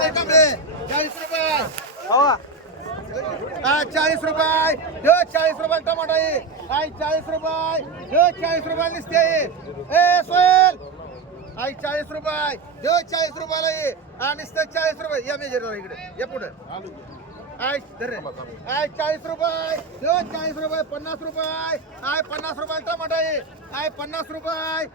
नुसते कमळे चाळीस रुपये. चाळीस रुपये ह्यो चाळीस रुपये. आई चाळीस रुपये. ह्यो चाळीस रुपये. नुसते ए सोहेल आई चाळीस रुपये. ह्यो चाळीस रुपयाला आहे हा नुसतं चाळीस रुपये. या मेजर इकडे या पुढे आय धर. आय चाळीस रुपये. ह्यो चाळीस रुपये पन्नास रुपये. आय, पन्नास रुपये. टमाटा आहे आय, पन्नास रुपये.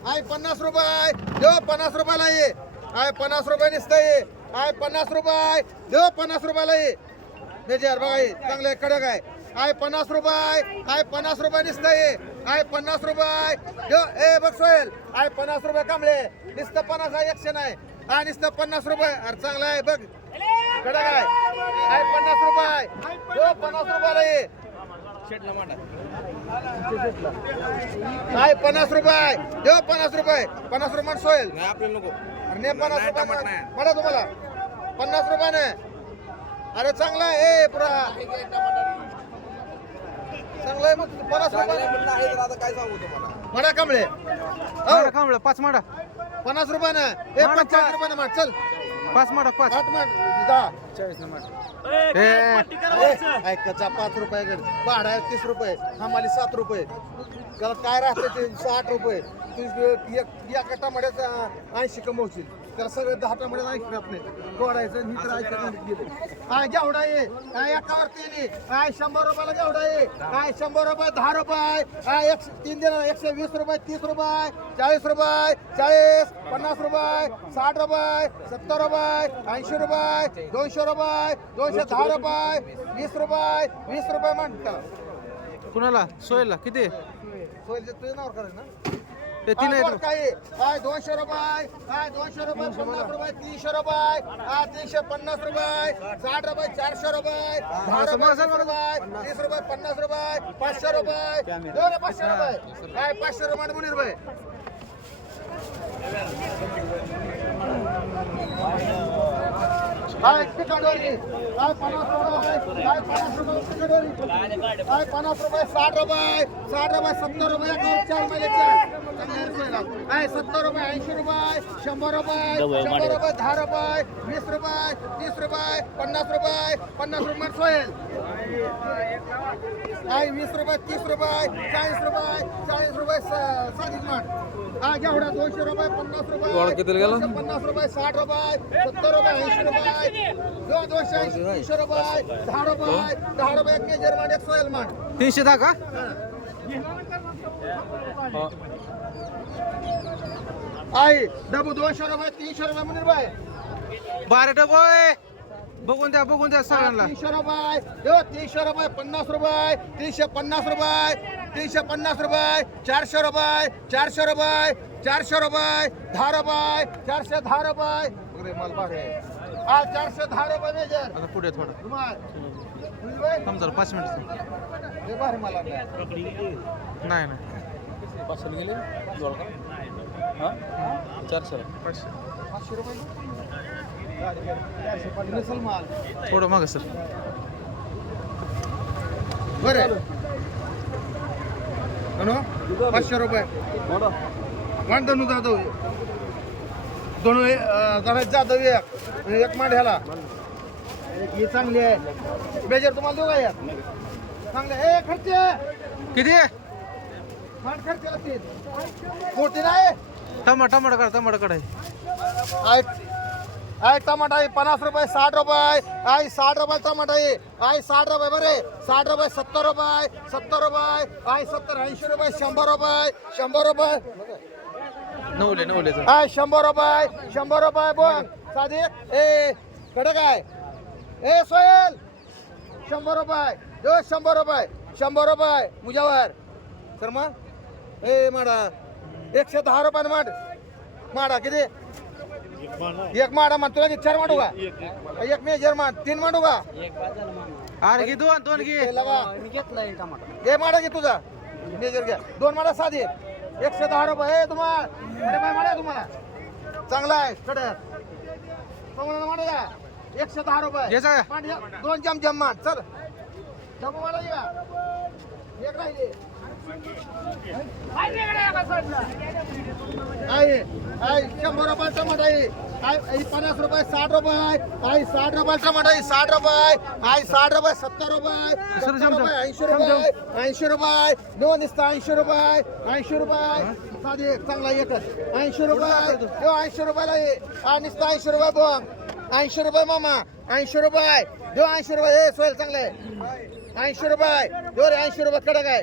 आय पन्नास रुपये. देव पन्नास रुपयाला ये. आय पन्नास रुपये नुसतं ये आय पन्नास रुपये. देव पन्नास रुपयाला ये. मेजर बघा चांगले कडक आहे. आय पन्नास रुपये. आय पन्नास रुपये नुसतं ये आय पन्नास रुपये. देव ए बघ सोहेल. आय पन्नास रुपये कांबळे नुसतं पन्नास आहे एकशे नाही. आय नुसतं पन्नास रुपये. अरे चांगलं आहे बघ. कडक आहे. आय पन्नास रुपये. देव पन्नास रुपयाला ये. काय पन्नास रुपये. देव पन्नास रुपये. पन्नास रुपये सोयल नाही आपल्याला नको. अरे ने पन्नास नाही, रुपये नाही. मला तुम्हाला. पन्नास रुपयाने. अरे चांगला आहे ए पुरा. चांगला आहे मग पन्नास रुपये. आहे तर आता काय सांगू तुम्हाला? म्हणा कमळे माडा कांबळे पाच माडा. पन्नास रुपयाने. ए माडा पंचाळीस पाच. रुपयाने मार चल. पाच माडा पाच. आठ मार दहा. ए, ऐकाचा पाच रुपये भाडा आहे तीस रुपये हमाली सात रुपये. त्याला काय राहते ते? साठ रुपये. तू एक एका टमाट्यात ऐंशी कमवशील. त्याला सगळे दहा टमाट्यात राहत नाही. तोडायचं नी तर ऐकत गेलं. काय घेवडा ये काय एकावरती नाही काय शंभर रुपयाला घेवडा ये काय शंभर रुपये? दहा रुपये. काय एकशे तीन दिन एकशे वीस रुपये तीस रुपये चाळीस रुपये चाळीस पन्नास रुपये साठ रुपये सत्तर रुपये ऐंशी रुपये दोनशे रुपये दोनशे दहा रुपये वीस रुपये वीस रुपये म्हण त्याला कुणाला? सोयला. किती? सोयीचं तुझ्या नावावर करायचं ना? ते तीन काय आहेत काय काय दोनशे रुपये. काय दोनशे रुपये पन्नास रुपये. तीनशे रुपये. हा तीनशे पन्नास रुपये. साठ रुपये चारशे रुपये. दहा रुपये रुपये. तीस रुपये पन्नास रुपये पाचशे रुपये. दोन पाचशे रुपये. काय पाचशे रुपये मुनी रुपये काय तिकडोरी काय पन्नास रुपये काय पन्नास रुपये तिकडोरी काय पन्नास रुपये साठ रुपये साठ रुपये सत्तर रुपये चार महिन्याच्या काय सत्तर रुपये ऐंशी रुपये शंभर रुपये शंभर रुपये दहा रुपये वीस रुपये तीस रुपये पन्नास रुपये पन्नास रुपये सोयल काय वीस रुपये तीस रुपये चाळीस रुपये चाळीस रुपये स- साधिक माठ हा घेवडा दोनशे रुपये पन्नास रुपये पन्नास रुपये साठ रुपये सत्तर रुपये ऐंशी रुपये दोन दोनशे ऐंशी तीनशे रुपये दहा रुपये दहा रुपये एक मेजर माठ एक सोयल माठ तीनशे दहा का? आई डबू दोनशे रुपये तीनशे रुपये म्हणून बाय बारा डबोय बघून द्या बघून द्या सगळ्यांना. तीनशे रुपये देव तीनशे रुपये पन्नास रुपये. तीनशे पन्नास रुपये. तीनशे पन्नास रुपये. चारशे रुपये. चारशे रुपये. चारशे रुपये. दहा रुपये. चारशे दहा रुपये. आहे. हा चारशे दहा रुपये आता पुढे थोडं. जरा पाच मिनिट मला नाही नाही. हा? चारशे पाचशे रुपये थोडं माग सर. बरं. अनु, पाचशे रुपये. मान धनु जाधव. दोन जरा जाधव एक. एक मांड ह्याला. ही चांगली आहे. बेजर तुम्हाला देऊ का यात चांगले ए खर्च. किती? मांड खर्च मोठी नाही टमाटा टमाटा काढ टमाटा काढाय आय आय टमाटा आहे पन्नास रुपये साठ रुपये. आय साठ रुपये टमाटा आहे आय साठ रुपये बरे. साठ रुपये सत्तर रुपये सत्तर रुपये. आय सत्तर ऐंशी रुपये शंभर रुपये शंभर रुपये. नवले नवले आय शंभर रुपये शंभर रुपये बोल. साधी ए कडक आहे. ए सोहेल. शंभर रुपये. दो शंभर रुपये शंभर रुपये. मुजावर. सर मग ए माडा. एकशे दहा रुपयाने माड. माडा किती? एक माडा माड तुला चार मांडू का? एक मेजर माड. तीन मांडू का? अरे घे दोन दोन घे. हे हे माडा घे तुझा. मेजर घ्या दोन माडा साधी. एकशे दहा रुपये. तुम्हाला. अरे बाय माडा तुम्हाला. चांगला आहे. कडक तुम्हाला माडा द्या. एकशे दहा रुपये. दोन जम जम मांड. चल. डबू मला एक राहिले. आहे शंभर रुपये टमाटा आहे आहे पन्नास रुपये साठ रुपये आहे. साठ रुपये टमाटा आहे साठ रुपये साठ रुपये सत्तर रुपये ऐंशी. रुपये ऐंशी रुपये दोन दिसतं ऐंशी रुपये ऐंशी रुपये साधी चांगला एकच. ऐंशी रुपये ऐंशी रुपयाला हा नुसतं ऐंशी रुपये बघ ऐंशी रुपये मामा. ऐंशी रुपये देऊ ऐंशी रुपये हे सोयल चांगलं. आहे ऐंशी रुपये. दो रे ऐंशी रुपये कडक आहे.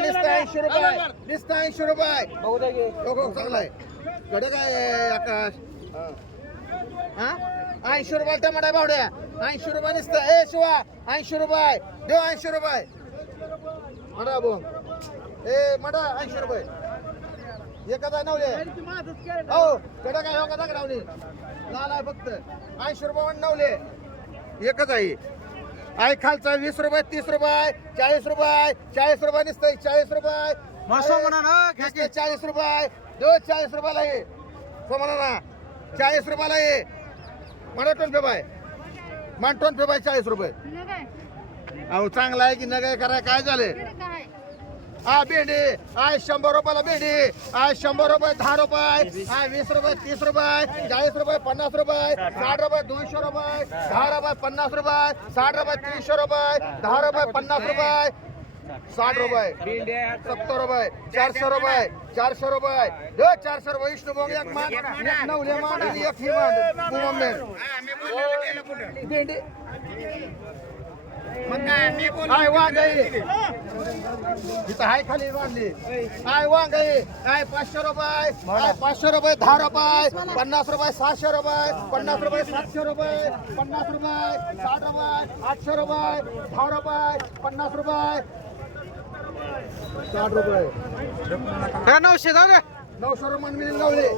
नुसतं ऐंशी रुपये? नुसतं ऐंशी रुपये. चांगला आहे. कडक आहे आकाश. हा? ऐंशी रुपये टमाटा आहे भावड्या. ऐंशी रुपये नुसतं. ए शिवा ऐंशी रुपये. देऊ ऐंशी रुपये. मडा बोल. ए मडा ऐंशी रुपये. एखादा नवले. हो कडक आहे हो का दाखवली लाल आहे फक्त. ऐंशी रुपये नवले. एकच आहे. आहे खालचा वीस रुपये तीस रुपये चाळीस रुपये चाळीस रुपये नुसतं चाळीस रुपये. मासो म्हणा ना घ्या की. चाळीस रुपये. दो चाळीस रुपयाला ये. सोमना ना चाळीस रुपयाला ये. मला टोन पेबाय मान टोन पेबाय चाळीस रुपये. अहो चांगला आहे की नगाय कराय काय झाले हा भेंडी. आहे शंभर रुपयाला भेंडी. आहे शंभर रुपये दहा रुपये. आहे वीस रुपये तीस रुपये चाळीस रुपये पन्नास रुपये साठ रुपये दोनशे रुपये दहा रुपये पन्नास रुपये साठ रुपये तीनशे रुपये दहा रुपये पन्नास रुपये साठ रुपये सत्तर रुपये चारशे रुपये चारशे रुपये. दे चारशे रुपये विष्णू भोग एक मान एक नवले मान आणि एक ही मान. पुममेर. भेंडी. काय इथं हाय खाली वांगली काय वांग. आहे काय पाचशे रुपये. काय पाचशे रुपये दहा रुपये. पन्नास रुपये सहाशे रुपये. पन्नास रुपये सातशे रुपये. पन्नास रुपये साठ रुपये आठशे रुपये दहा रुपये पन्नास रुपये. साठ रुपये. नऊशे जाऊ रुपये मिळून लावले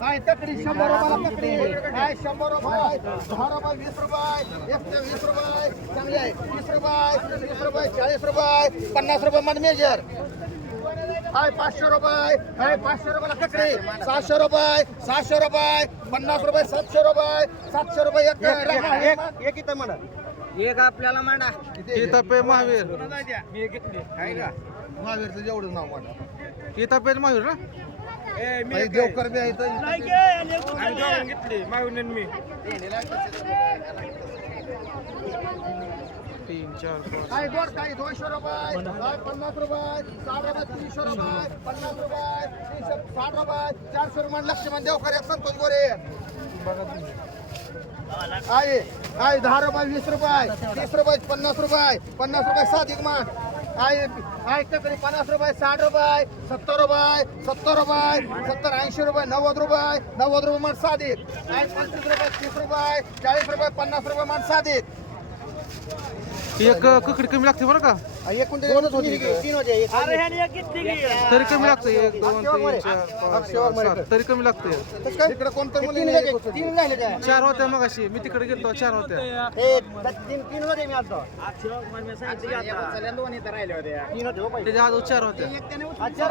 काय तकडी शंभर रुपयाला तकडी काय शंभर रुपये? दहा रुपये वीस रुपये एक ते वीस रुपये. चांगले आहे. तीस रुपये तीस रुपये चाळीस रुपये पन्नास रुपये मन मेजर. काय पाचशे रुपये. काय पाचशे रुपयाला तकडी सहाशे रुपये सहाशे रुपये पन्नास रुपये सातशे रुपये सातशे रुपये एक एक इथं म्हणा. एक आपल्याला मांडा इथं पे महावीर. मी घेतली. आहे का? महावीरचं जेवढं नाव म्हणा इथं पे महावीर ना? ए मी काही देवकर बी आहे इथं. घेतली मागून मी. तीन चार पाच. काय गोड काही दोनशे रुपये? काय पन्नास रुपये? साठ रुपये तीनशे रुपये? पन्नास रुपये? तीनशे साठ रुपये? चारशे रुपये लक्ष्मण देवकर एक संतोष गोरे. आहे आहे दहा रुपये वीस रुपये? तीस रुपये पन्नास रुपये? पन्नास रुपये साधिक मान. आहे आहे पन्नास रुपये साठ रुपये सत्तर रुपये सत्तर रुपये सत्तर ऐंशी रुपये नव्वद रुपये नव्वद रुपये मान साधिक आहे पंचवीस रुपये तीस रुपये चाळीस रुपये पन्नास रुपये मान साधिक एक ककडी कमी लागते बरं का? एकूण दोनच होती तीन होते तरी कमी लागतं एक दोन तीन चार पाच सहा, सात तरी कमी लागते इकडे कोणतं मुली नाही तीन झाले त्या चार होत्या मग अशी मी तिकडे गेलो चार होत्या. तीन तीन होते मी आता. त्याच्या आधी चार होत्या.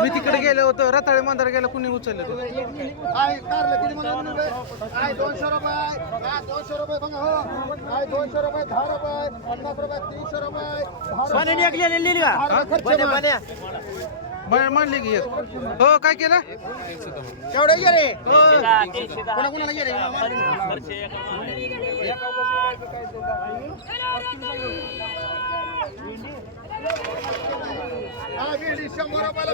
मी तिकडे गेलो होतो रताळे मंदार गेला कुणी उचलले ते? आय कारलं किती म्हणून रुपये आय दोनशे रुपये हा दोनशे रुपये बघा हो. आय दोनशे रुपये दहा रुपये पन्नास रुपये तीनशे रुपये रुपये खर्च मार. बाहेर मांडली की एक. हो काय केलं? केवढे ये रे. कोणा कोणाला ये रे? हा, शंभर रुपयाला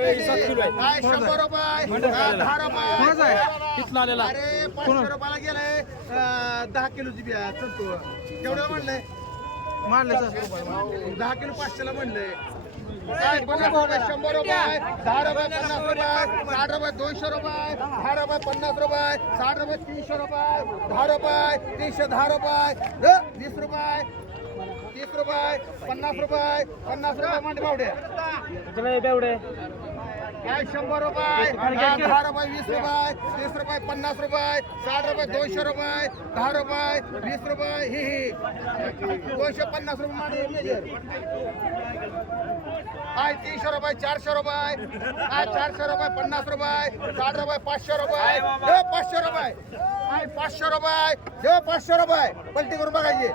शंभर रुपये. हा, दहा रुपये. आहे? इथला आलेला. अरे पाचशे रुपयाला गेलाय. दहा किलोची बिया चलतो केवढ्याला म्हणलंय दहा किलो पाचशेला म्हणलंय काय पन्नास रुपये शंभर रुपये दहा रुपये पन्नास रुपये साठ रुपये दोनशे रुपये दहा रुपये पन्नास रुपये साठ रुपये तीनशे रुपये दहा रुपये तीनशे दहा रुपये वीस रुपये तीस रुपये पन्नास रुपये पन्नास रुपये मांडी काय शंभर रुपये? दहा रुपये वीस रुपये तीस रुपये पन्नास रुपये साठ रुपये दोनशे रुपये दहा रुपये वीस रुपये ही ही. दोनशे पन्नास रुपये आय तीनशे रुपये चारशे रुपये. आय चारशे रुपये पन्नास रुपये. साठ रुपये पाचशे रुपये. देव पाचशे रुपये. आय पाचशे रुपये. देव पाचशे रुपये. पलटी करून बघायची.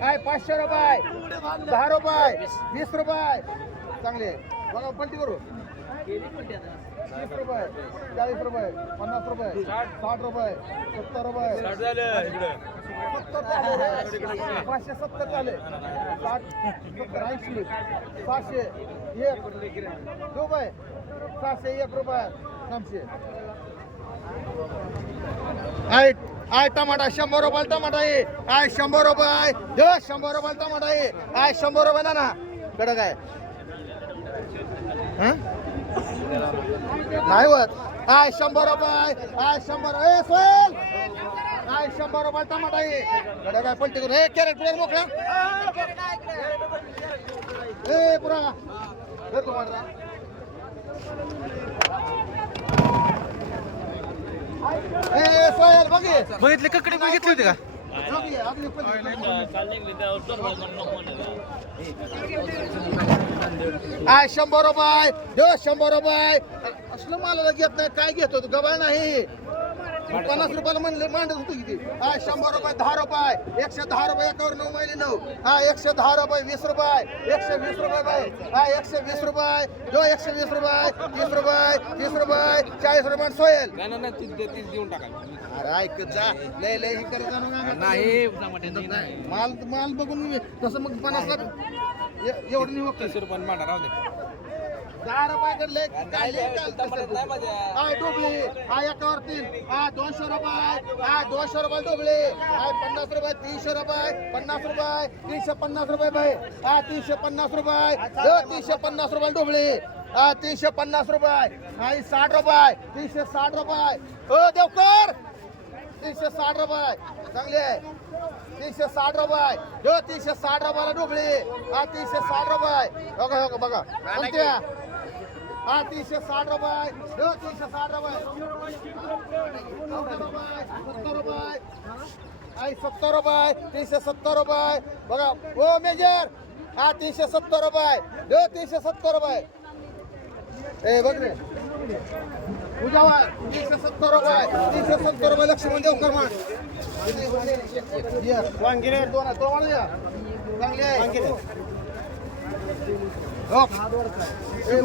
काय पाचशे रुपये. दहा रुपये. वीस रुपये. चांगले बघा पलटी करू. तीस रुपये चाळीस रुपये पन्नास रुपये साठ रुपये सत्तर रुपये सत्तर पाचशे सत्तर झाले साठ सत्तर ऐंशी पाचशे एक रुपये सहाशे एक रुपये नऊशे आय आय टमाटा शंभर रुपयाला टमाटा आहे आय शंभर रुपये आहे हे शंभर रुपयाला टमाटा आहे आय शंभर रुपये ना ना कडक आहे हं? नाही होत. आय शंभर रुपये आय शंभर ए सोयल आय शंभर रुपये टमाटा आहे कडक आहे पलटी करून ए कॅरेट पुढे मोकळा. ए पुरा. ए टमाटा ए सोयल बघे बघितले ककडे बघितली होती का? आय शंभर रुपये. देव शंभर रुपये. असलं मालाला घेत नाही काय घेतो तू? गबाळ नाही. पन्नास रुपयाला म्हणले मांडत होतो किती? हा शंभर रुपये दहा रुपये. एकशे दहा रुपये एकावर नऊ महिने नऊ. हा एकशे दहा रुपये वीस रुपये. एकशे वीस रुपये बाय हा एकशे वीस रुपये. जो एकशे वीस रुपये तीस रुपये तीस रुपये चाळीस रुपये सोयल. देऊन टाका. अरे ऐकत जा. लय लय हे करत जा. नाही. माल माल बघून तसं मग पन्नासला ए- एवढं नाही होत. तीस रुपये मांडा राहू दे. दहा रुपये कडले काय डोबळे हाय एकावर तीन हा दोनशे रुपये. हा दोनशे रुपये डोबळे हाय पन्नास रुपये तीनशे रुपये पन्नास रुपये तीनशे पन्नास रुपये बाय हा तीनशे पन्नास रुपये. हो, तीनशे पन्नास रुपये डोबळे हा तीनशे पन्नास रुपये. हाय साठ रुपये. तीनशे साठ रुपये. हो देवकर. तीनशे साठ रुपये. चांगले आहे. तीनशे साठ रुपये. हो तीनशे साठ रुपयाला डोबळे हा तीनशे साठ रुपये. बघा हो बघा. कोणत्या हा तीनशे साठ रुपये हो तीनशे साठ रुपये रुपये आई सत्तर रुपये तीनशे सत्तर रुपये बघा ओ मेजर हा तीनशे सत्तर रुपये हो तीनशे सत्तर रुपये ए बघ रे तीनशे सत्तर रुपये तीनशे सत्तर रुपये लक्ष्मण देवकर मान वांगिरे दोन द्या. चांगली आहे हो. ए,